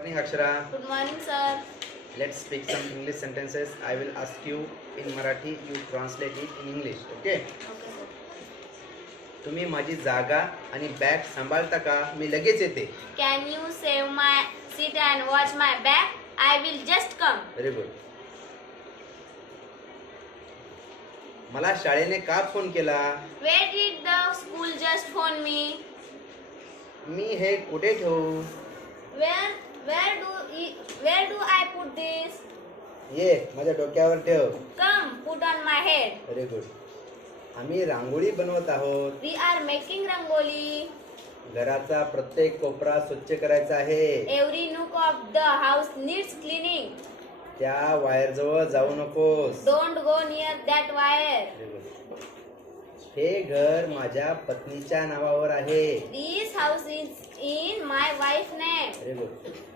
Morning, Akshara. Good morning, sir. Let's speak some English sentences. I will ask you in Marathi. You translate it in English. Okay? Okay, sir. तुम्ही माझी जागा आणि bag सांभाळता का? मी लगेच येते. Can you save my seat and watch my back? I will just come. Very good. मला शाळेने का फोन केला? Where did the school just phone me? मी हे कुठे ठेवू? Where do I put this? ये माझ्या डोक्यावर ठेव. Come, put on my head. Very good. आम्ही रांगोळी बनवत आहोत. We are making rangoli. घराचा प्रत्येक कोपरा स्वच्छ करायचा आहे. Every nook of the house needs cleaning. त्या वायर जवळ जाऊ नकोस. Don't go near that wire. Very good. हे घर माझ्या पत्नीच्या नावावर आहे. This house is in my wife's name. Very good.